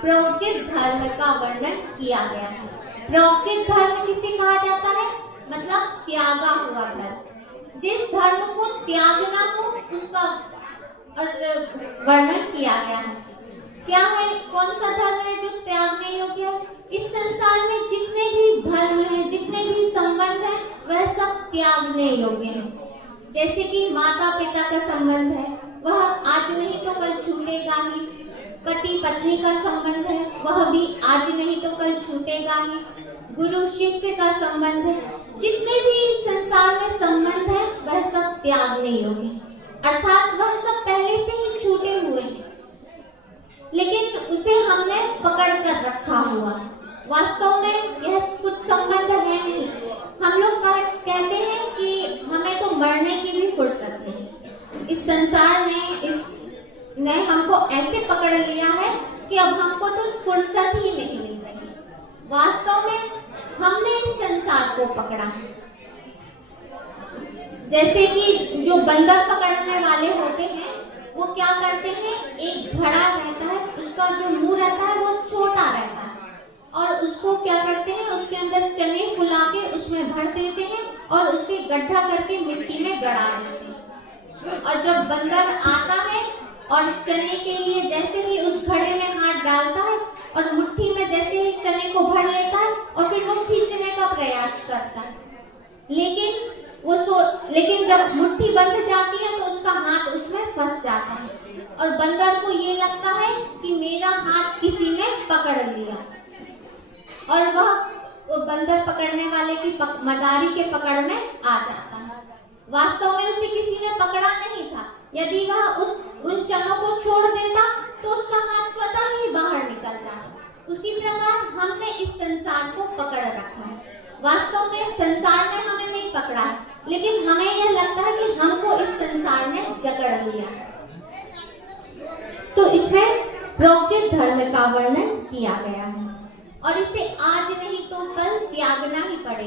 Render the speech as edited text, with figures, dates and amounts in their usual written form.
प्रोक्चित धर्म का वर्णन किया गया है। प्रोक्चित धर्म किसे कहा जाता है? मतलब त्यागा हुआ धर्म। जिस धर्म को त्यागना हो उसका वर्णन किया गया है। क्या है, कौन सा धर्म है जो त्यागने योग्य है? इस संसार में जितने भी धर्म हैं, जितने भी संबंध हैं, वह सब त्यागने योग्य हैं। जैसे कि माता पिता का संबंध है, वह आज नहीं तो कल छूटेगा ही। पति पत्नी का संबंध है, वह भी आज नहीं तो कल छूटेगा ही। गुरु शिष्य का संबंध है, जितने भी इस संसार में संबंध है वह सब त्यागने योग्य है। अर्थात वह सब पहले से ही छूटे हुए हैं, लेकिन उसे हमने पकड़ कर रखा हुआ। वास्तव में यह कुछ संबंध है नहीं। हम लोग कहते हैं कि हमें तो मरने की भी फुर्सत नहीं। इस संसार ने हमको ऐसे पकड़ लिया है कि अब हमको तो फुर्सत ही नहीं मिल रही। वास्तव में हमने इस संसार को पकड़ा है। जैसे कि जो बंदर पकड़ने वाले होते हैं वो क्या करते हैं, एक घड़ा रहता है, उसका जो मुंह रहता है वो छोटा रहता है, और उसको क्या करते हैं, उसके अंदर चने फुला के उसमें भर देते हैं और उसे गड्ढा करके मिट्टी में गड़ा देते हैं। और जब बंदर आता है और चने के लिए जैसे ही उस घड़े में हाथ डालता है और मुट्ठी में जैसे ही चने को भर लेता है और फिर वो खींचने का प्रयास करता है, लेकिन जब मुट्ठी बंध जाती है तो उसका हाथ उसमें फंस जाता है और बंदर को ये लगता है कि मेरा हाथ किसी ने पकड़ लिया, और वह बंदर पकड़ने वाले की मदारी के पकड़ में आ जाता है। वास्तव में उसे किसी ने पकड़ा नहीं था। यदि वह उन चनों को छोड़ देता तो उसका हाथ स्वतः ही बाहर निकल जाता। उसी प्रकार हमने इस संसार को पकड़ रखा है। वास्तव में संसार ने हमें नहीं पकड़ा है, लेकिन हमें यह लगता है कि हमको इस संसार ने जकड़ लिया। तो इसमें प्रोक्चित धर्म का वर्णन किया गया है और इसे आज नहीं तो कल त्यागना ही पड़ेगा।